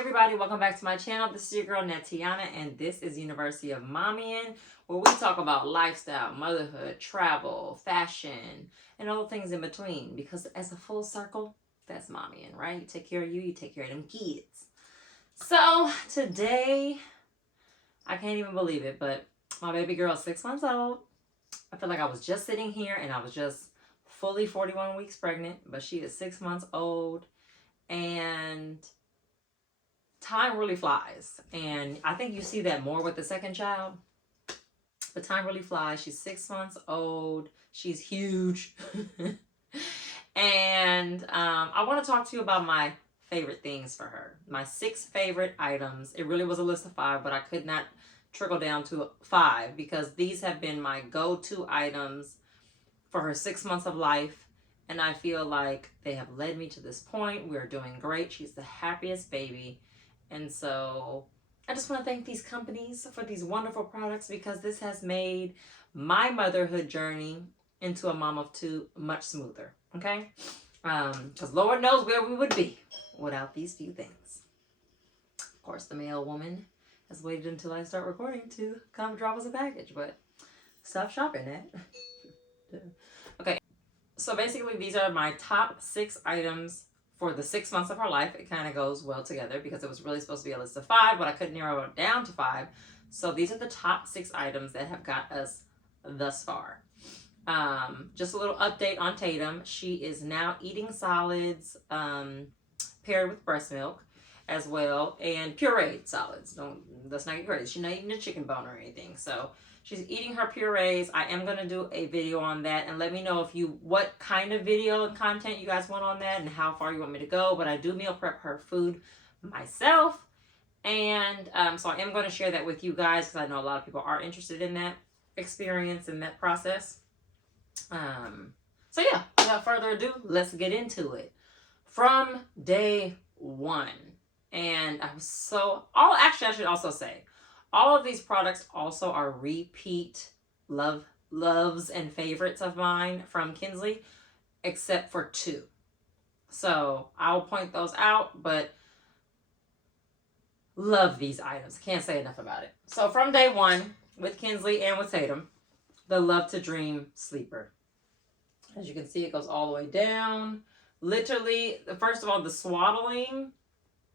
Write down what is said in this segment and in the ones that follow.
everybody, welcome back to my channel. This is your girl Nateanah, and this is University of Mommyin, where we talk about lifestyle, motherhood, travel, fashion, and all the things in between. Because as a full circle, that's Mommyin, right? You take care of you, you take care of them kids. So today, I can't even believe it, but my baby girl is 6 months old. I feel like I was just sitting here and I was just fully 41 weeks pregnant, but she is 6 months old, and time really flies. And I think you see that more with the second child, but time really flies. She's 6 months old. She's huge. And I want to talk to you about my favorite things for her. My 6 favorite items. It really was a list of 5, but I could not trickle down to 5 because these have been my go-to items for her 6 months of life. And I feel like they have led me to this point. We're doing great. She's the happiest baby. And so I just want to thank these companies for these wonderful products, because this has made my motherhood journey into a mom of 2 much smoother. Okay? Because Lord knows where we would be without these few things. Of course, the mail woman has waited until I start recording to come drop us a package, but stop shopping, Nat. Okay, so basically these are my top 6 items for the 6 months of her life. It kind of goes well together because it was really supposed to be a list of 5, but I couldn't narrow it down to 5. So these are the top 6 items that have got us thus far. Just a little update on Tatum. She is now eating solids paired with breast milk as well, and pureed solids. Let's not get crazy. She's not eating a chicken bone or anything. So she's eating her purees. I am going to do a video on that, and let me know what kind of video and content you guys want on that and how far you want me to go. But I do meal prep her food myself, and so I am going to share that with you guys because I know a lot of people are interested in that experience and that process. So yeah, without further ado, let's get into it. From day 1, and I should also say, all of these products also are repeat loves and favorites of mine from Kinsley, except for 2. So I'll point those out, but love these items. Can't say enough about it. So from day 1 with Kinsley and with Tatum, the Love to Dream sleeper. As you can see, it goes all the way down. Literally, first of all, the swaddling.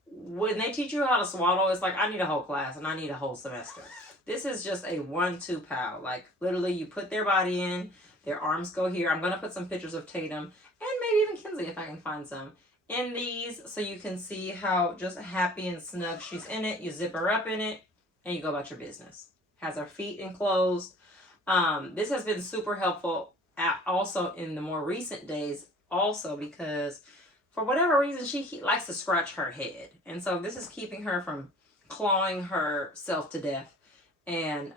When they teach you how to swaddle, it's like I need a whole class and I need a whole semester. This is just a 1-2 pow. Like literally, you put their body in, their arms go here. I'm gonna put some pictures of Tatum and maybe even Kinsley if I can find some in these, so you can see how just happy and snug she's in it. You zip her up in it and you go about your business. Has her feet enclosed. This has been super helpful also in the more recent days, also because for whatever reason she likes to scratch her head, and so this is keeping her from clawing herself to death. And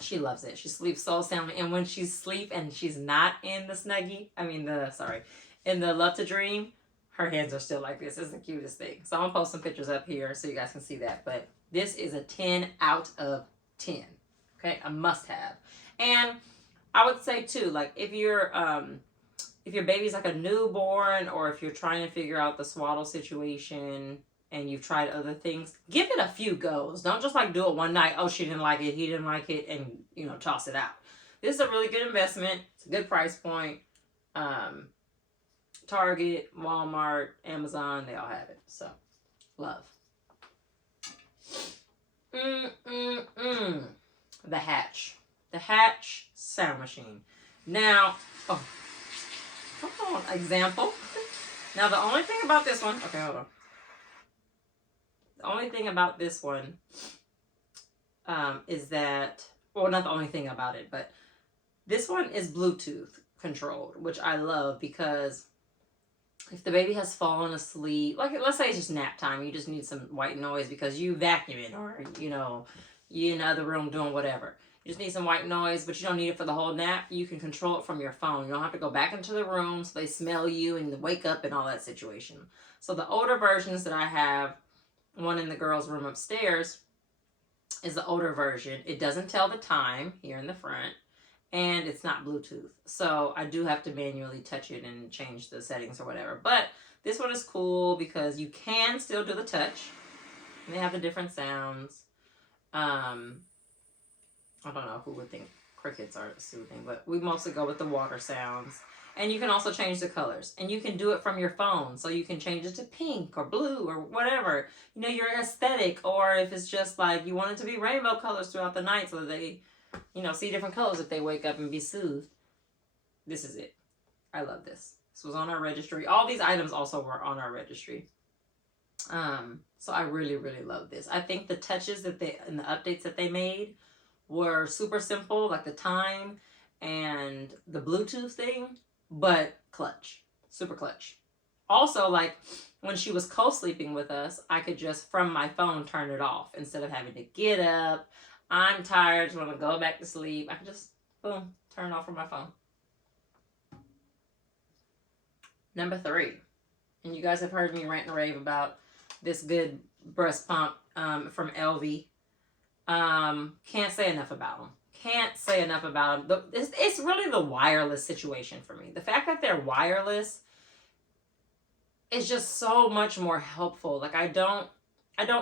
she loves it. She sleeps so soundly, and when she's asleep and she's not in the Snuggie, in the Love to Dream, her hands are still like this. It's the cutest thing. So I'm gonna post some pictures up here so you guys can see that. But this is a 10 out of 10. Okay, a must have. And I would say too, like if your baby's like a newborn, or if you're trying to figure out the swaddle situation and you've tried other things, give it a few goes. Don't just like do it one night. Oh, she didn't like it, he didn't like it, and toss it out. This is a really good investment. It's a good price point. Target, Walmart, Amazon, they all have it. So, love. The Hatch. The Hatch sound machine. Now, come on, example. Now, the only thing about this one, okay, hold on. The only thing about this one is that, well, not the only thing about it, but this one is Bluetooth controlled, which I love because if the baby has fallen asleep, like let's say it's just nap time, you just need some white noise because you vacuuming, or, you in the other room doing whatever. You just need some white noise, but you don't need it for the whole nap. You can control it from your phone. You don't have to go back into the room so they smell you and wake up and all that situation. So the older versions that I have, one in the girls' room upstairs, is the older version. It doesn't tell the time here in the front. and it's not Bluetooth. So I do have to manually touch it and change the settings or whatever. But this one is cool because you can still do the touch. And they have the different sounds. I don't know who would think crickets are soothing, but we mostly go with the water sounds. And you can also change the colors. And you can do it from your phone. So you can change it to pink or blue or whatever. You know, your aesthetic. Or if it's just like you want it to be rainbow colors throughout the night so that they, you know, see different colors if they wake up and be soothed. This is it. I love this. This was on our registry. All these items also were on our registry. So I really, really love this. I think the touches that they, and the updates that they made were super simple, like the time and the Bluetooth thing, but clutch. Super clutch. Also, like when she was co-sleeping with us, I could just from my phone turn it off instead of having to get up. I'm tired, just want to go back to sleep. I can just, boom, turn it off from my phone. Number 3. And you guys have heard me rant and rave about this good breast pump from LV. Can't say enough about them. Can't say enough about them. It's really the wireless situation for me. The fact that they're wireless is just so much more helpful. Like I don't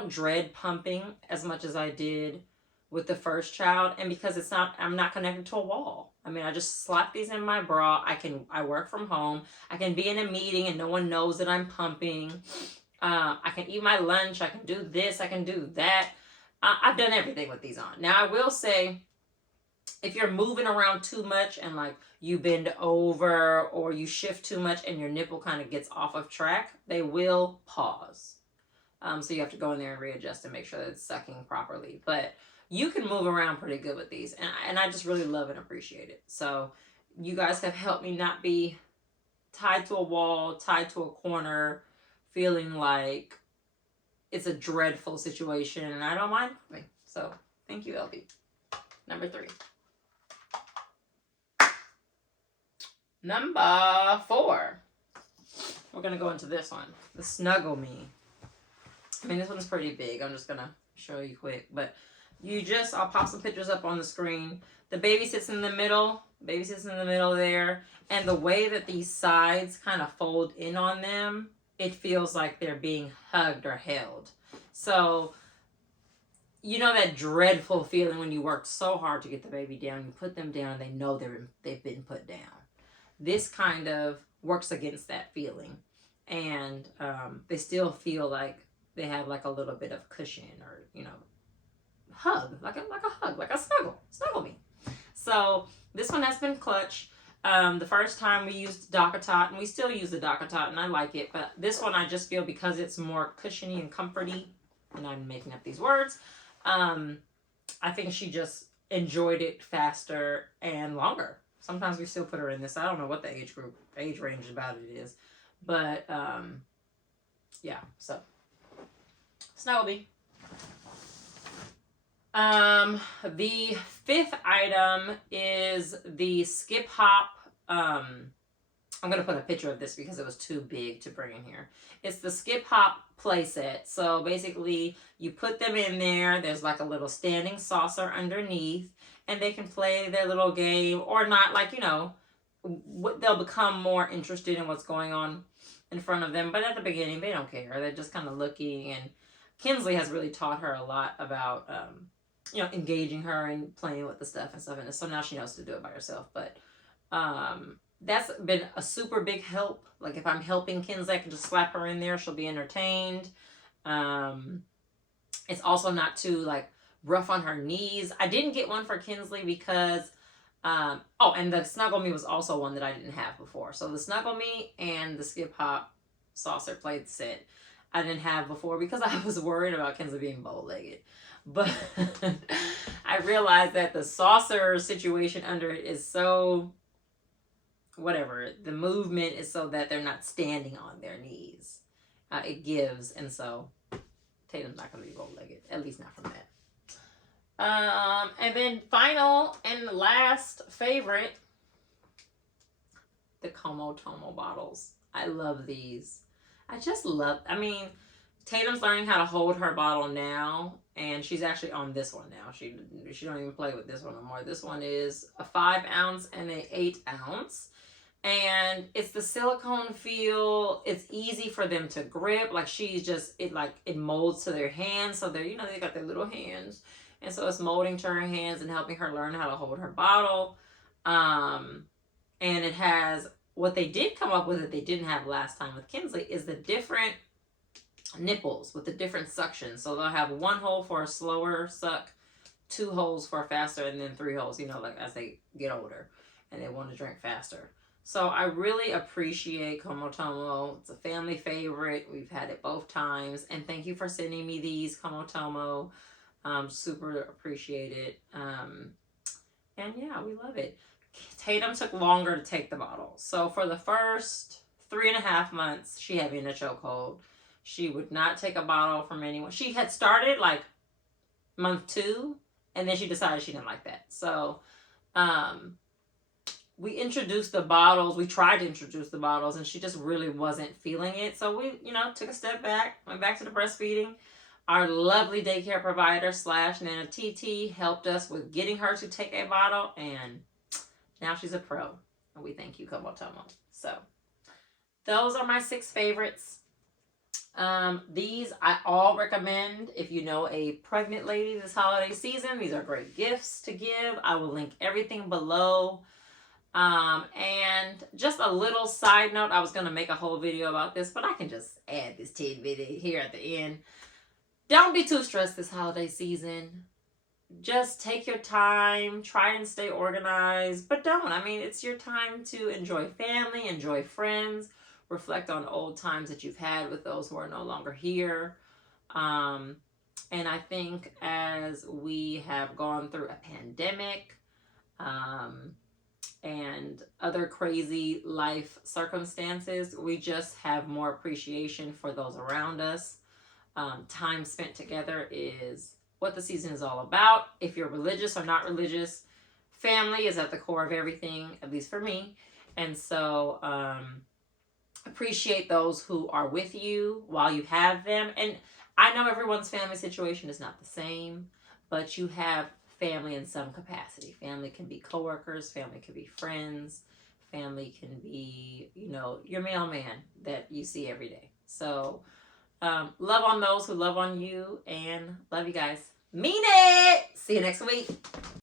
dread pumping as much as I did with the first child, and because I'm not connected to a wall. I mean, I just slap these in my bra. I work from home. I can be in a meeting and no one knows that I'm pumping. I can eat my lunch. I can do this. I can do that. I've done everything with these on. Now, I will say, if you're moving around too much and like you bend over or you shift too much and your nipple kind of gets off of track, they will pause. So you have to go in there and readjust and make sure that it's sucking properly. But you can move around pretty good with these. And I just really love and appreciate it. So you guys have helped me not be tied to a wall, tied to a corner, feeling like it's a dreadful situation, and I don't mind moving. So thank you, LB. Number 3. Number 4. We're going to go into this one. The Snuggle Me. I mean, this one's pretty big. I'm just going to show you quick. But I'll pop some pictures up on the screen. The baby sits in the middle. Baby sits in the middle there. And the way that these sides kind of fold in on them, it feels like they're being hugged or held. So, you know that dreadful feeling when you worked so hard to get the baby down, you put them down, they know they've been put down. This kind of works against that feeling. And they still feel like they have like a little bit of cushion or, you know, hug, like a hug, like a snuggle me. So this one has been clutch. The first time we used DockATot, and we still use the DockATot, and I like it, but this one I just feel because it's more cushiony and comforty, and I'm making up these words, I think she just enjoyed it faster and longer. Sometimes we still put her in this. I don't know what the age range about it is, but yeah, so Snugglebee. The 5th item is the Skip Hop. I'm going to put a picture of this because it was too big to bring in here. It's the Skip Hop playset. So basically you put them in there. There's like a little standing saucer underneath and they can play their little game or not, like, you know, they'll become more interested in what's going on in front of them. But at the beginning, they don't care. They're just kind of looking, and Kinsley has really taught her a lot about, you know, engaging her and playing with the stuff and stuff. And so now she knows to do it by herself. But that's been a super big help. Like if I'm helping Kinsley, I can just slap her in there. She'll be entertained. It's also not too like rough on her knees. I didn't get one for Kinsley because, oh, and the Snuggle Me was also one that I didn't have before. So the Snuggle Me and the Skip Hop saucer play set I didn't have before because I was worried about Kinsley being bow-legged. But I realized that the saucer situation under it is so, whatever, the movement is so that they're not standing on their knees. It gives, and so Tatum's not going to be bow-legged, at least not from that. And then final and last favorite, the Como Tomo bottles. I love these. I mean, Tatum's learning how to hold her bottle now, And she's actually on this one now. She don't even play with this one no more. This one is a 5 ounce and a 8 ounce. And it's the silicone feel. It's easy for them to grip. Like she's just, it molds to their hands. So they're, they got their little hands. And so it's molding to her hands and helping her learn how to hold her bottle. And it has, what they did come up with that they didn't have last time with Kinsley is the different nipples with the different suctions. So they'll have 1 hole for a slower suck, 2 holes for a faster, and then 3 holes, like as they get older and they want to drink faster. So I really appreciate Komotomo. It's a family favorite. We've had it both times. And thank you for sending me these, Komotomo. Super appreciate it. And yeah, we love it. Tatum took longer to take the bottle. So for the first 3.5 months, she had me in a chokehold. She would not take a bottle from anyone. She had started like month 2, and then she decided she didn't like that. So we introduced the bottles. We tried to introduce the bottles, and she just really wasn't feeling it. So we, took a step back, went back to the breastfeeding. Our lovely daycare provider / Nana TT helped us with getting her to take a bottle, and now she's a pro. And we thank you, Komotomo. So those are my 6 favorites. These I all recommend if you know a pregnant lady this holiday season. These are great gifts to give. I will link everything below. And just a little side note, I was going to make a whole video about this, but I can just add this tidbit here at the end. Don't be too stressed this holiday season. Just take your time, try and stay organized, but don't. I mean, it's your time to enjoy family, enjoy friends, reflect on old times that you've had with those who are no longer here. And I think as we have gone through a pandemic, and other crazy life circumstances, we just have more appreciation for those around us. Time spent together is what the season is all about. If you're religious or not religious, family is at the core of everything, at least for me. And so appreciate those who are with you while you have them. And I know everyone's family situation is not the same, but you have family in some capacity. Family can be coworkers, family can be friends, family can be, your mailman that you see every day. So love on those who love on you, and love you guys. Mean it! See you next week.